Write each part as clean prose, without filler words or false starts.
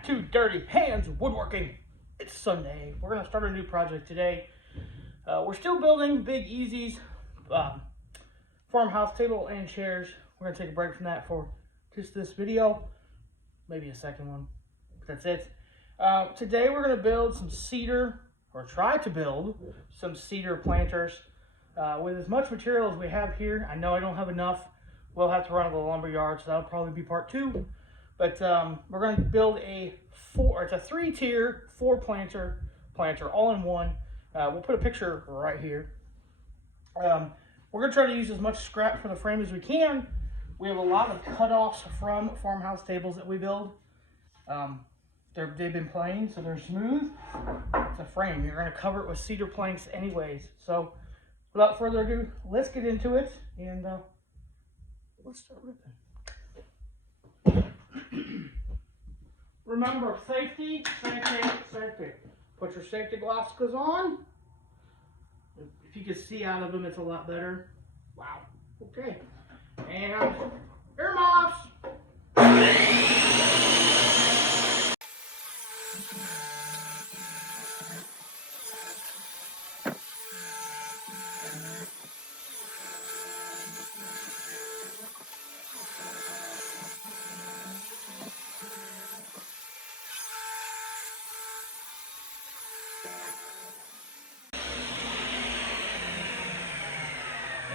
back to Dirty Hands Woodworking. It's Sunday. We're going to start a new project today. We're still building Big Easy's farmhouse table and chairs. We're going to take a break from that for just this video. Maybe a second one. But that's it. Today we're going to build some cedar, or try to build some cedar planters with as much material as we have here. I know I don't have enough. We'll have to run to the lumber yard, so that'll probably be part 2. But we're going to build it's a 3-tier, 4-planter all in one. We'll put a picture right here. We're going to try to use as much scrap for the frame as we can. We have a lot of cutoffs from farmhouse tables that we build. They've been plain, so they're smooth. It's a frame. You're going to cover it with cedar planks anyways. So without further ado, let's get into it and let's start ripping. Remember, safety, safety, safety. Put your safety glasses on. If you can see out of them, it's a lot better. Wow. Okay. And earmuffs.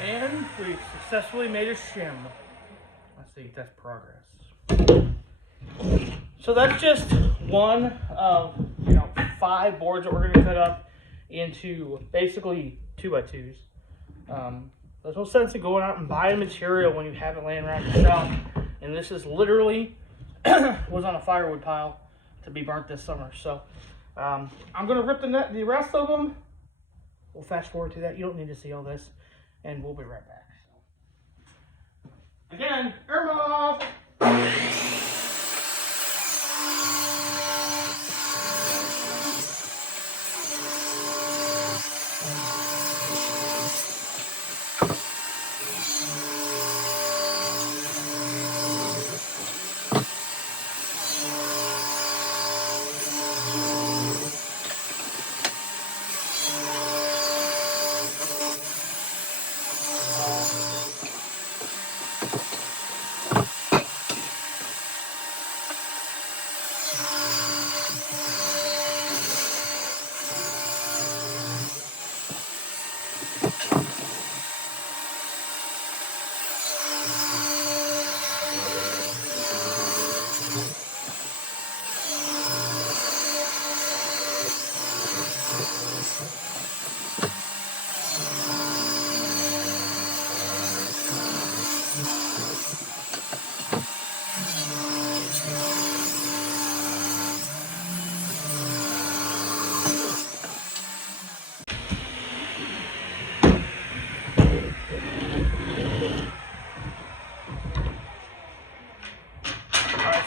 And we successfully made a shim. Let's see, that's progress. So that's just one of 5 boards that we're going to cut up into basically 2x2s. There's no sense in going out and buying material when you have it laying around your shop. And this is literally was on a firewood pile to be burnt this summer. So I'm going to rip the rest of them. We'll fast forward to that. You don't need to see all this. And we'll be right back. Again, earmuffs.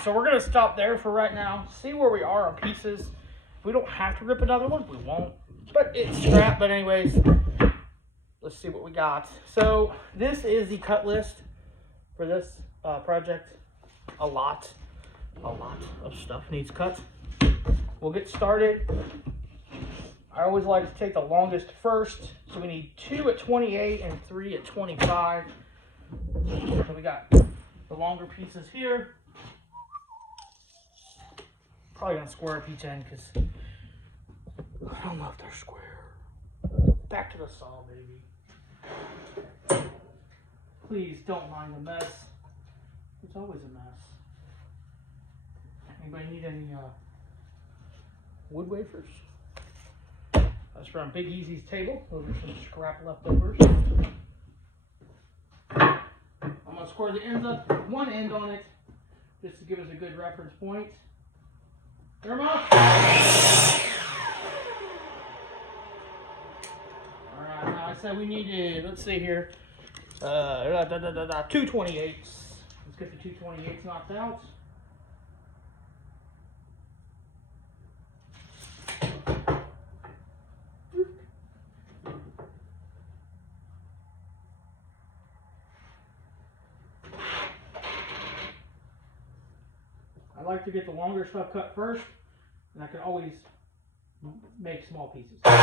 So we're going to stop there for right now, see where we are on pieces. If we don't have to rip another one, we won't. But it's scrap. But anyways, let's see what we got. So this is the cut list for this project. A lot of stuff needs cut. We'll get started. I always like to take the longest first. So we need 2 at 28 and 3 at 25. So we got the longer pieces here. Probably gonna square up each end because I don't know if they're square. Back to the saw, baby. Please don't mind the mess. It's always a mess. Anybody need any wood wafers? That's from Big Easy's table. Those are some scrap leftovers. I'm gonna square the ends up, one end on it, just to give us a good reference point. Alright, now I said we needed, let's see here, 2 28s. Let's get the 2 28s knocked out. like to get the longer stuff cut first, and I can always make small pieces. Like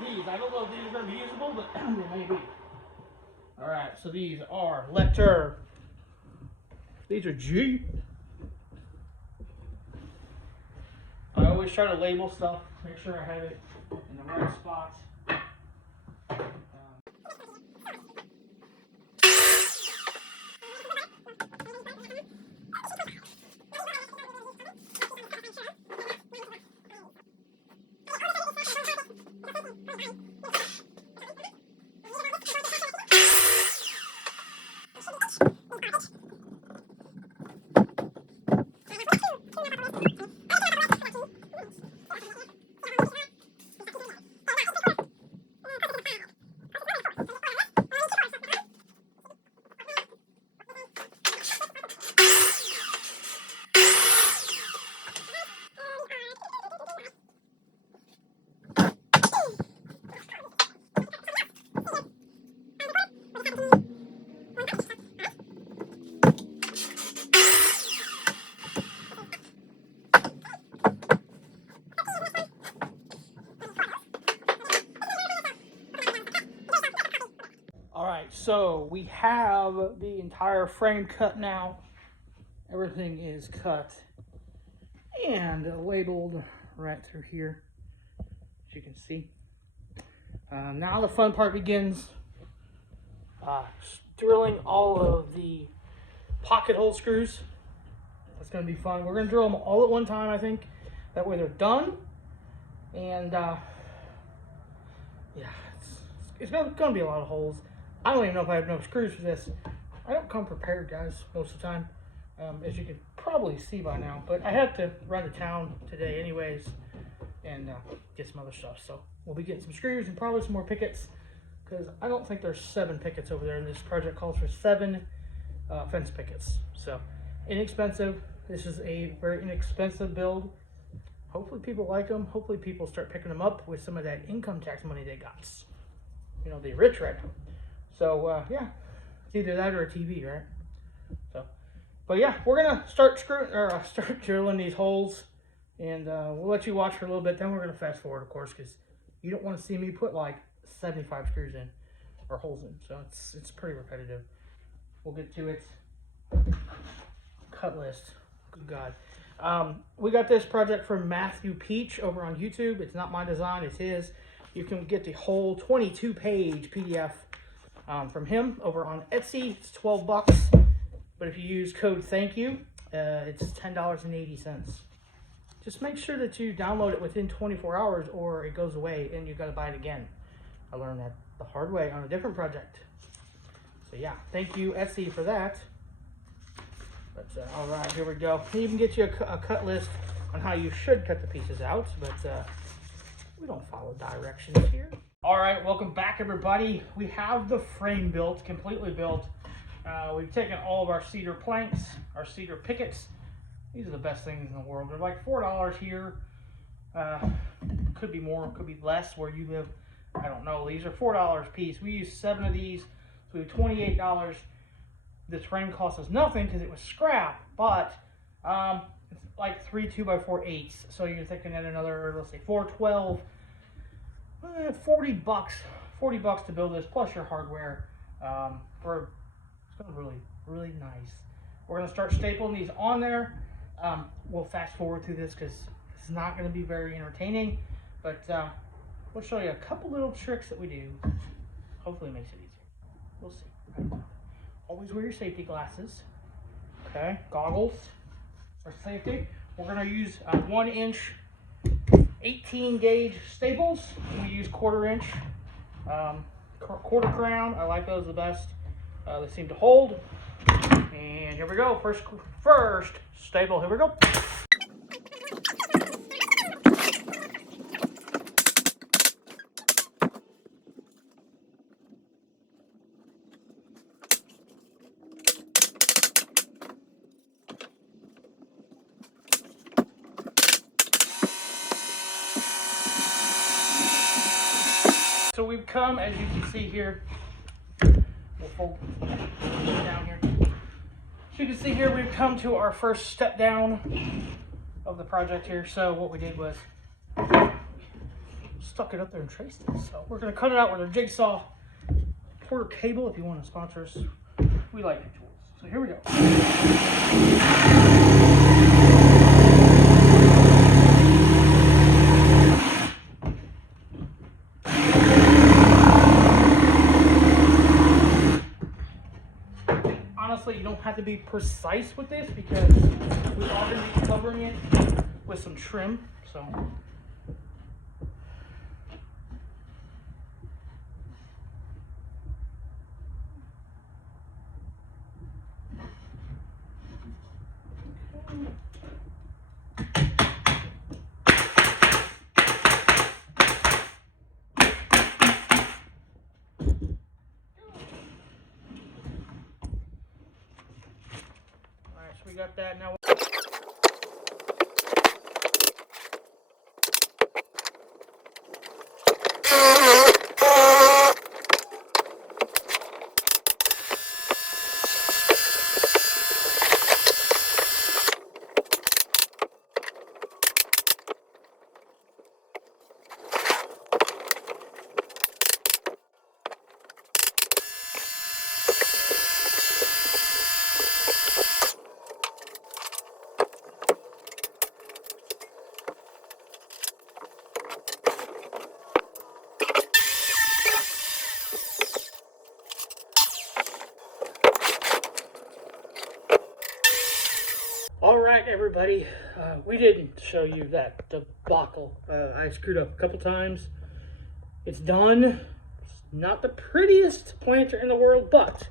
these. I don't know if these are going to be usable, but they may be. Alright, so these are letter. These are G. I always try to label stuff, make sure I have it in the right spots. Alright, so we have the entire frame cut now. Everything is cut and labeled right through here, as you can see. Now the fun part begins. Drilling all of the pocket hole screws. That's going to be fun. We're going to drill them all at one time, I think. That way they're done. And yeah, it's going to be a lot of holes. I don't even know if I have enough screws for this. I don't come prepared, guys, most of the time, as you can probably see by now. But I had to run to town today anyways and get some other stuff. So we'll be getting some screws and probably some more pickets, because I don't think there's 7 pickets over there, and this project calls for 7 fence pickets. So inexpensive. This is a very inexpensive build. Hopefully people like them. Hopefully people start picking them up with some of that income tax money they got. You know, they're rich right now. So yeah, it's either that or a TV, right? So, but yeah, we're gonna start start drilling these holes, and we'll let you watch for a little bit. Then we're gonna fast forward, of course, because you don't want to see me put like 75 screws in or holes in. So it's pretty repetitive. We'll get to it. Cut list. Good God. We got this project from Matthew Peach over on YouTube. It's not my design, it's his. You can get the whole 22-page PDF from him over on Etsy. It's 12 bucks, but if you use code THANKYOU, it's $10.80. Just make sure that you download it within 24 hours or it goes away and you got to buy it again. I learned that the hard way on a different project. So yeah, thank you Etsy for that. But all right, here we go. He even get you a cut list on how you should cut the pieces out, but we don't follow directions here. All right, welcome back everybody. We have the frame built, completely built. We've taken all of our cedar planks, our cedar pickets. These are the best things in the world. They're like $4 here. Could be more, could be less where you live. I don't know. These are $4 a piece. We used 7 of these, so we have $28. This frame cost us nothing because it was scrap, but it's like 3 2x4 8s. So you're thinking at another, let's say 412, 40 bucks to build this plus your hardware. It's going to really nice. We're going to start stapling these on there. We'll fast forward through this because it's not going to be very entertaining, but we'll show you a couple little tricks that we do. Hopefully it makes it easier. We'll see. I don't know. Always wear your safety glasses. Okay, goggles for safety. We're going to use 1-inch 18 gauge staples. We use 1/4 inch quarter crown. I like those the best. They seem to hold. And here we go. First staple. Here we go. So we've come, as you can see here, we'll fold it down here. So you can see here we've come to our first step down of the project here. So what we did was stuck it up there and traced it. So we're going to cut it out with a jigsaw quarter cable. If you want to sponsor us, we like your tools. So here we go. Honestly, you don't have to be precise with this because we are going to be covering it with some trim. So we got that now. All right, everybody, we didn't show you that debacle. I screwed up a couple times. It's done. It's not the prettiest planter in the world, but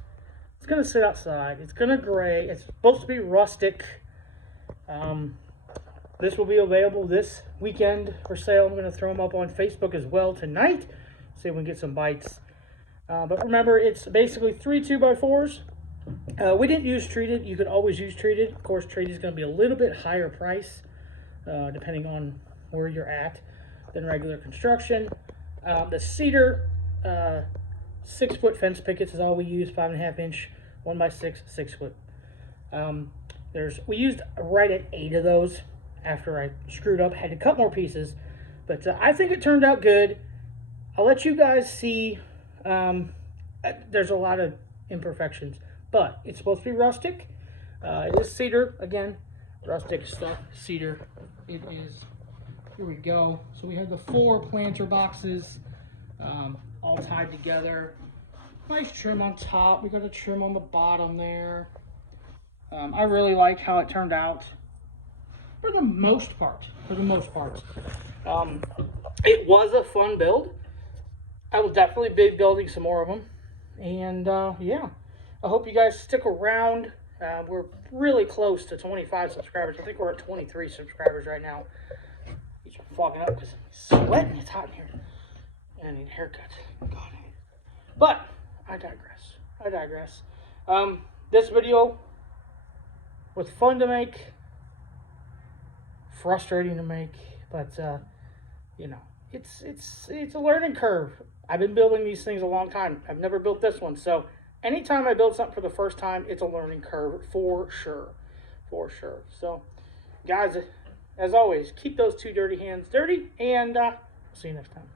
it's going to sit outside. It's going to gray. It's supposed to be rustic. This will be available this weekend for sale. I'm going to throw them up on Facebook as well tonight. See if we can get some bites. But remember, it's basically 3 2x4s. We didn't use treated. You could always use treated. Of course, treated is going to be a little bit higher price, depending on where you're at, than regular construction. The cedar 6-foot fence pickets is all we use, 5.5 inch, 1x6, 6 foot. We used right at 8 of those after I screwed up. Had to cut more pieces, but I think it turned out good. I'll let you guys see. There's a lot of imperfections, but it's supposed to be rustic. It is cedar, again, rustic stuff, cedar. It is, here we go. So we have the 4 planter boxes all tied together. Nice trim on top. We got a trim on the bottom there. I really like how it turned out for the most part. It was a fun build. I will definitely be building some more of them. And yeah, I hope you guys stick around. We're really close to 25 subscribers. I think we're at 23 subscribers right now. These are fogging up because I'm sweating. It's hot in here. And I need a haircut. God, but I digress. This video was fun to make, frustrating to make, but you know, it's a learning curve. I've been building these things a long time. I've never built this one, so anytime I build something for the first time, it's a learning curve for sure. So, guys, as always, keep those 2 dirty hands dirty, and see you next time.